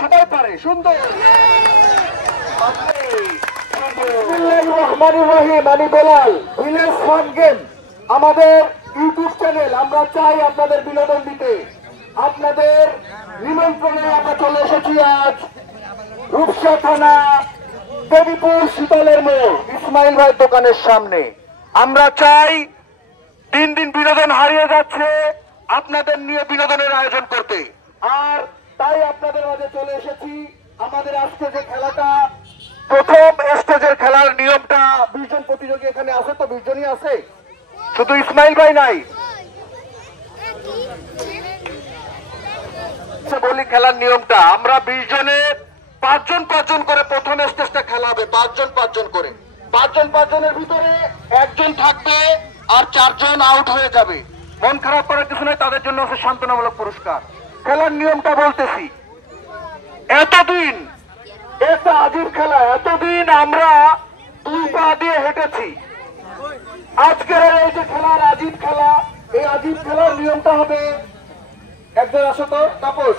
সবাই পারে। সুন্দর আমি বেলাল। ভিলেজ ফান গেম আমাদের ইউটিউব চ্যানেল। আমরা চাই আপনাদের বিনোদন দিতে। আপনাদের নিমন্ত্রণে আমরা চলে এসেছি আজ রূপসা থানা দেবীপুর শীতলের মোড় ইসমাইল ভাইয়ের দোকানের সামনে। আমরা চাই দিন দিন বিনোদন হারিয়ে যাচ্ছে, আপনাদের নিয়ে বিনোদনের আয়োজন করতে। আর তাই আপনাদের মাঝে চলে এসেছি। আমাদের আজকে যে খেলাটা প্রথম স্টেজের খেলার নিয়মটা 20 জন প্রতিযোগী এখানে আছে, তো 20 জনই আছে, শুধু ইসমাইল ভাই নাই। বলি খেলার নিয়মটা, আমরা 20 জনের 5 জন করে প্রথম স্টেজটা খেলা হবে। 5 জন করে 5 জনের ভিতরে একজন থাকবে আর 4 জন আউট হয়ে যাবে। মন খারাপ করার কিছু নয়, তাদের জন্য আছে সান্ত্বনামূলক পুরস্কার। খেলার নিয়মটা বলতেছি। এতদিন একটা আজীব খেলা, এতদিন আমরা 2 পা দিয়ে হেঁটেছি। আজকের এই যে খেলার আজীব খেলা, এই আজীব খেলার নিয়মটা হবে, একজন আসো তো, তাপস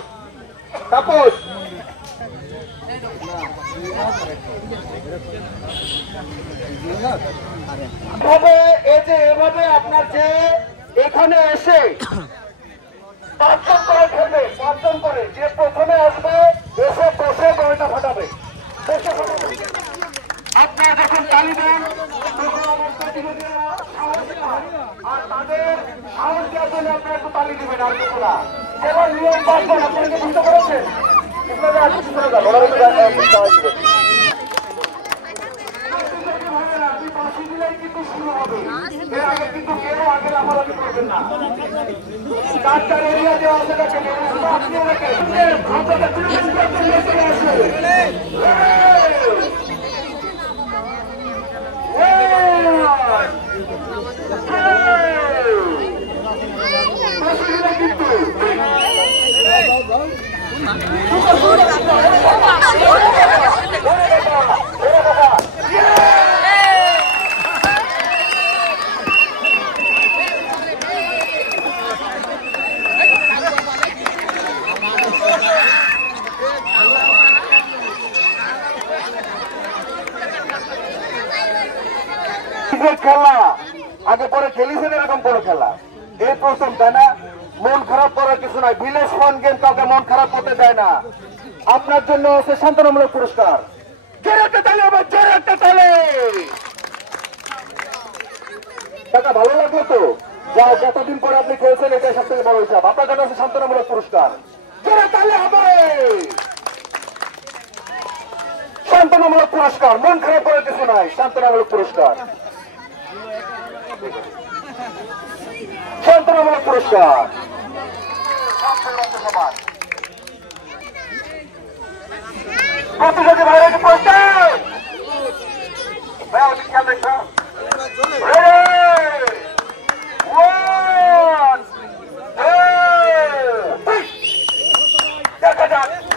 এভাবে আপনার যে এখানে এসে 5 জন করে খেলবে। 5 জন করে যে প্রথমে আসবে এসে বসে বলটা ফাটাবে। আপনারা যখন তালি দেন তখন আমার প্রতিযোগীরা আর তাদের সাহস দেওয়ার জন্য আপনারা একটু তালি দিবেন। আর কিছু না, এবার নিয়ম 5 জন। আপনাকে বুঝতে পেরেছেন? কিন্তু শুরু হবে, এর আগে কিন্তু কেউ আগে লাফালাফি করবেন না। 4টা এরিয়া দেওয়া আছে, খেলা আগে পরে খেলিছেন এরকম কোন খেলা? এই প্রথম, তাই না? মন খারাপ করার কিছু নাই। ভিলেজ ফান গেম কাউকে মন খারাপ করতে দেয় না। আপনার জন্য আছে সান্ত্বনামূলক পুরস্কার। টাকা ভালো লাগলো তো? যাও, কতদিন পরে আপনি খেলছেন, এটাই সব থেকে বড় হিসাব। আপনার জন্য আছে সান্ত্বনামূলক পুরস্কার। সান্ত্বনামূলক পুরস্কার, মন খারাপ করার কিছু নাই। সান্ত্বনামূলক পুরস্কার, সান্ত্বনামূলক পুরস্কার। প্রতিযোগী ভাইরা কি প্রস্তুত? ভাই ওদিকে খেয়াল রেখো।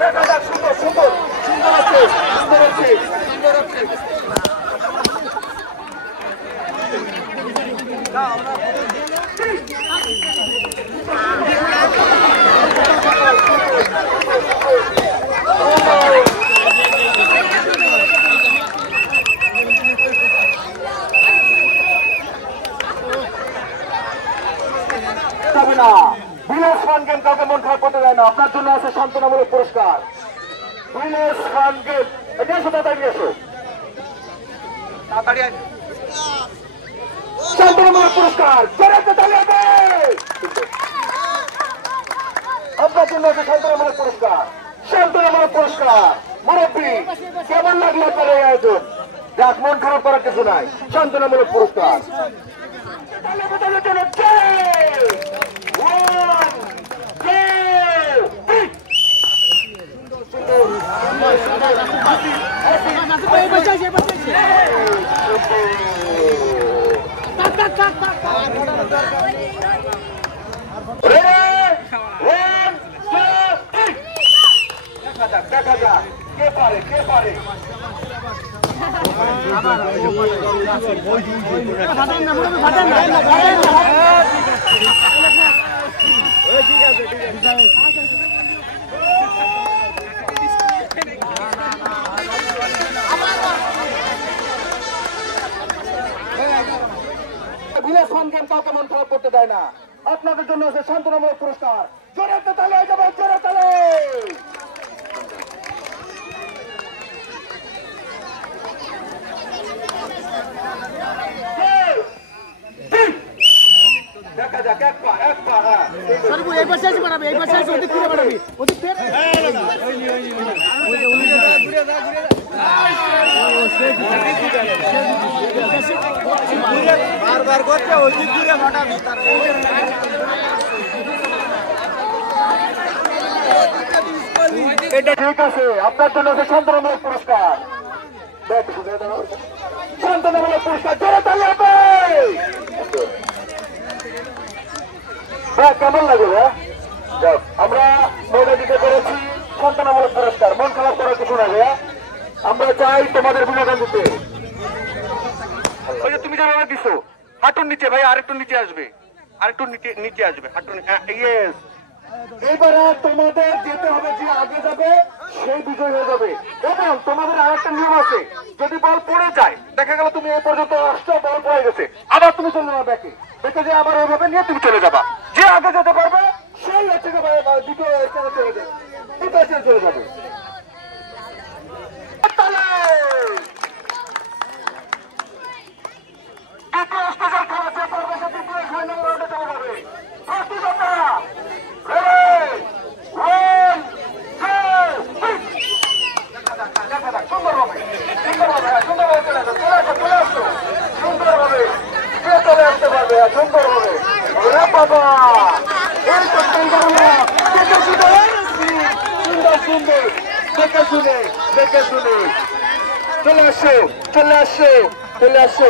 দেখা যাক, সুন্দর সুন্দর সুন্দর আছে, সুন্দর আছে, সুন্দর আছে। না, ভিলেজ ফান গেম কাউকে মন খারাপ করতে দেয় না। আপনার জন্য আছে সান্ত্বনামূলক পুরস্কার। ভিলেজ ফান গেম, এটা এসো, তাড়াতাড়ি এসো, তাড়াতাড়ি সান্ত্বনামূলক পুরস্কার। আপনার জন্য আছে সান্ত্বনামূলক পুরস্কার। সান্ত্বনামূলক পুরস্কার। মুরব্বী, কেমন লাগলো আপনার এই আয়োজন? যাক, মন খারাপ করার কিছু নাই। সান্ত্বনামূলক পুরস্কার। দেখা যাক কে পারে, কে পারে। ঠিক আছে, ঠিক আছে। ভিলেজ ফান গেম কাউকে মন খারাপ করতে দেয় না। আপনাদের জন্য আছে সান্ত্বনামূলক পুরস্কার। জোরে তালে হয়ে যাবে, জোরে তালে। দেখা যাক এক পা হ্যাঁ সরবু এই পাশে এসে বাড়াবি, এই পাশে এসে ওদিক থেকে বাড়াবি, ওদিক থেকে বারবার করছে ওদিক ঘুরে বাড়াবি। এটা ঠিক আছে। আপনার জন্য আছে সান্ত্বনামূলক পুরস্কার। সান্ত্বনামূলক পুরস্কার জোরে তালি হবে। কেমন লাগে ভাই? আমরা মহিলা দিতে পেরেছি সান্ত্বনামূলক পুরস্কার। মন খারাপ করার কিছু না ভাইয়া, আমরা চাই তোমাদের বিনোদন দিতে। ওই যে তুমি যেভাবে দিছো হাঁটুর নিচে ভাই, আরেকটু নিচে আসবে, আরেকটু নিচে আসবে হাঁটুর। ইয়েস, এইবারে তোমাদের যেতে হবে, যে আগে যাবে সেই বিজয় হয়ে যাবে। এবং তোমাদের আরেকটা নিয়ম আছে, যদি বল পড়ে যায়, দেখা গেল তুমি এই পর্যন্ত আসছো, বল পড়ে গেছে, আবার তুমি চলে যাবে ব্যাকে, দেখে যে আবার ওইভাবে নিয়ে তুমি চলে যাবা। যে আগে যেতে পারবে সেই হচ্ছে দ্বিতীয় স্থানে চলে যাবে, দ্বিতীয় স্থানে চলে যাবে। দ্বিতীয় স্টেজের খেলা যে পারবে সে দ্বিতীয় ফাইনাল রাউন্ডে চলে যাবে। প্রস্তুত আপনারা? সুন্দরভাবে চলে আসতে পারবে সুন্দরভাবে। বাবা সুন্দর সুন্দর, দেখে শুনে চলে আসো, চলে আসো, চলে আসো।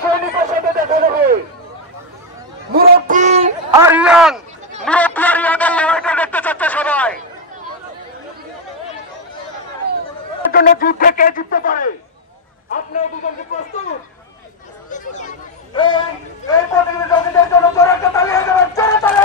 সৈনিকের সাথে দেখা যাবে। মুরব্বী আর ইয়াং, মুরব্বী আর ইয়াংয়ের লড়াইটা দেখতে চাচ্ছে সবাই। জন্য যুদ্ধে কে জিততে পারে? আপনারা দুজন কি প্রস্তুত? এই প্রতিযোগীদের জন্য জোরে একটা তালি হয়ে যাবে, জোরে তালি।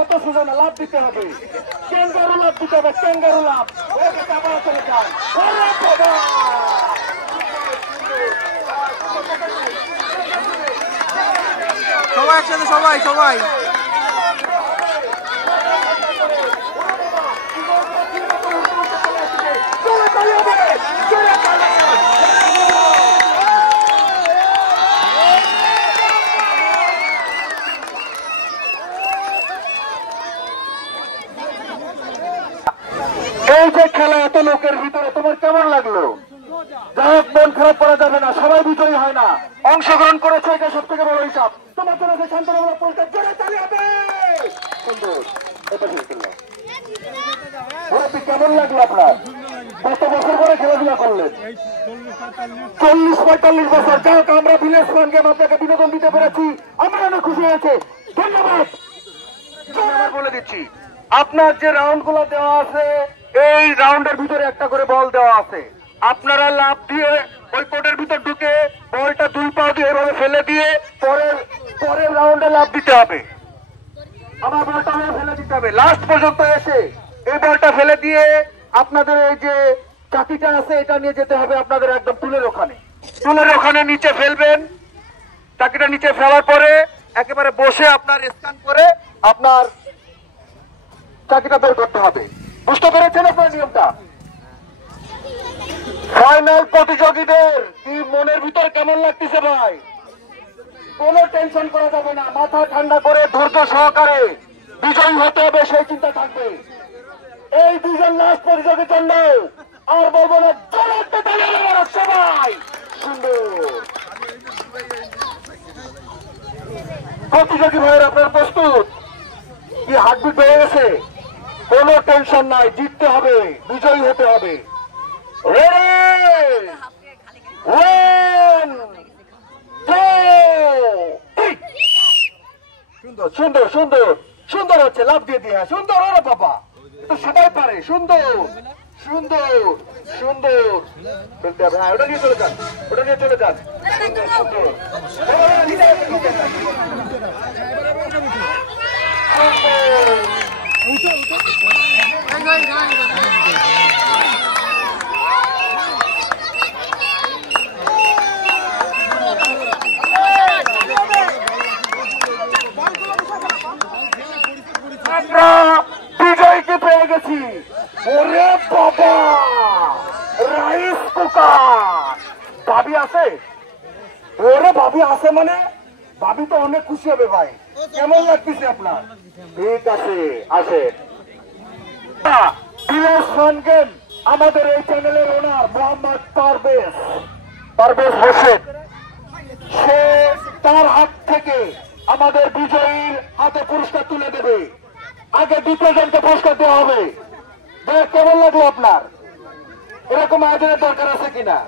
অত সুযোগ না, লাভ দিতে হবে। ক্যাঙ্গারু লাভ দিতে হবে, ক্যাঙ্গারু লাভ। চলে যান। সবাই একসাথে, সবাই সবাই এই যে খেলা এত লোকের ভিতরে তোমার কেমন লাগলো? যাই হোক, মন খারাপ করা যাবে না, সবাই বিজয়ী হয় না। অংশগ্রহণ করেছে, এটা সব থেকে বড় হিসাব। তোমার জন্য সান্ত্বনামূলক পুরস্কার, জোরে তালি হবে। সুন্দর। কেমন লাগলো আপনার? কত বছর পরে খেলাধুলা করলেন? 40-45 বছর। যাই হোক, আমরা ভিলেজ ফান গেম আপনাকে বিনোদন দিতে পেরেছি, আমরা অনেক খুশি হয়েছে। ধন্যবাদ। বলে দিচ্ছি, আপনার যে রাউন্ড গুলো দেওয়া আছে, এই রাউন্ডের ভিতরে একটা করে বল দেওয়া আছে। আপনারা লাফ দিয়ে ওই কোর্টের ভিতর ঢুকে বলটা 2 পা দিয়ে এভাবে ফেলে দিয়ে পরের রাউন্ডে লাফ দিতে হবে। আবার বলটা ফেলে দিতে হবে, লাস্ট পর্যন্ত এসে এই বলটা ফেলে দিয়ে আপনাদের এই যে চাকিটা আছে এটা নিয়ে যেতে হবে আপনাদের একদম টুলের ওখানে নিচে ফেলবেন। চাকিটা নিচে ফেলার পরে একেবারে বসে আপনার স্ক্যান করে আপনার চাকিটা বের করতে হবে। বুঝতে পেরেছেন আপনার নিয়মটা? ফাইনাল প্রতিযোগীদের কি মনের ভিতর কেমন লাগতেছে ভাই? কোনো টেনশন করা যাবে না, মাথা ঠান্ডা করে ধৈর্য সহকারে বিজয়ী হতে হবে সেই চিন্তা থাকবে। এই দুজন লাস্ট প্রতিযোগীর জন্য আর বলবো না, সবাই সুন্দর। প্রতিযোগী ভাইয়ের আপনার প্রস্তুত? কি হার্টবিট বেড়ে গেছে? কোনো টেনশন নাই, জিততে হবে, বিজয়ী হতে হবে। Ready? 1, 2, 3. সুন্দর সুন্দর সুন্দর সুন্দর হচ্ছে, লাভ দিয়ে দিয়ে সুন্দর। ওরে বাবা, তো সবাই পারে। সুন্দর সুন্দর সুন্দর খেলতে হবে। হ্যাঁ, ওটা নিয়ে চলে যান, ওটা নিয়ে চলে যান। সুন্দর সুন্দর আমরা বিজয়কে পেয়ে গেছি। ওরে বাবা, রাইস কুকার। ভাবি আছে? ওরে ভাবি আছে মানে? ভাবি তো অনেক খুশি হবে ভাই। কেমন লাগতেছে আপনার? ঠিক আছে, আসে। গেম আমাদের এই চ্যানেলের ওনার মোহাম্মদ পারভেজ হোসেন, সে তার হাত থেকে আমাদের বিজয়ীর হাতে পুরস্কার তুলে দেবে। আগে দ্বিতীয় জনকে পুরস্কার দেওয়া হবে। কেমন লাগলো আপনার? এরকম আয়োজনের দরকার আছে কিনা?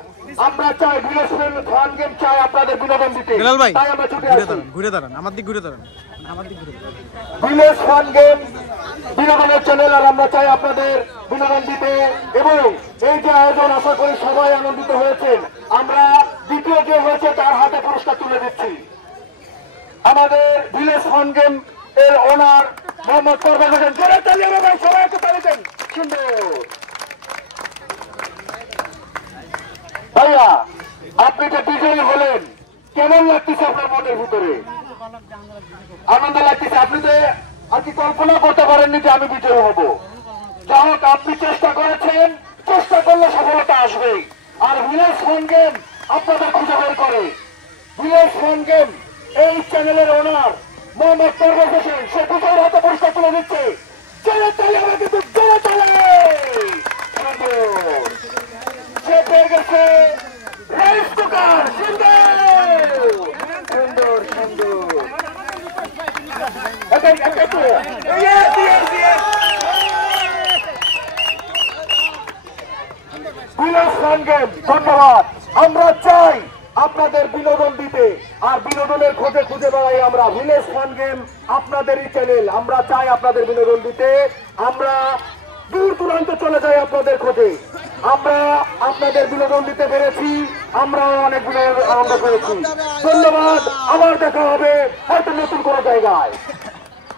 আমরা চাই ভিলেজ ফান গেম, চাই আপনাদের বিনোদন দিতে। তাই আমরা ছুটে আসি। ঘুরে দাঁড়ান, আমার দিক ঘুরে দাঁড়ান, আমার দিক ঘুরে দাঁড়ান। ভিলেজ ফান গেম বিনোদনের চ্যানেল, আর আমরা চাই আপনাদের বিনোদন দিতে। এবং এই যে আয়োজন, আশা করি সবাই আনন্দিত হয়েছেন। আমরা দ্বিতীয় যে হয়েছে তার হাতে পুরস্কার তুলে দিচ্ছি। আমাদের ভিলেজ ফান গেম এর ওনার মোহাম্মদ পারভেজ হোসেন। জোরে তালি হবে ভাই, সবাই একটু তালি দেন। সুন্দর ভাইয়া, আপনি যে বিজয়ী হলেন, কেমন লাগতেছে আপনার মনের ভিতরে? আনন্দ লাগতেছে? আপনি যে আর কি কল্পনা করতে পারেননি যে আমি বিজয়ী হব। যাই হোক, আপনি চেষ্টা করেছেন, চেষ্টা করলে সফলতা আসবেই। আর ভিলেজ ফান গেম আপনাদের খুঁজে বের করে। ভিলেজ ফান গেম এই চ্যানেলের ওনার মোহাম্মদ পারভেজ হোসেন, সে বিজয়ীর হাতে পুরস্কার তুলে দিচ্ছে। চলে চলে আমরা কিন্তু চলে চলে সে পেয়ে গেছে রাইস কুকার। সুন্দর সুন্দর সুন্দর। ধন্যবাদ। আমরা চাই আপনাদের বিনোদন দিতে, আর বিনোদনের খোঁজে খুঁজে বেড়াই আমরা। ভিলেজ ফান গেম আপনাদেরই চ্যানেল, আমরা চাই আপনাদের বিনোদন দিতে। আমরা দূর দূরান্ত চলে যাই আপনাদের খোঁজে। আমরা আপনাদের বিনোদন দিতে পেরেছি, আমরা অনেক বিনোদন আনন্দ করেছি। ধন্যবাদ। আবার দেখা হবে হয়তো নতুন কোনো জায়গায়।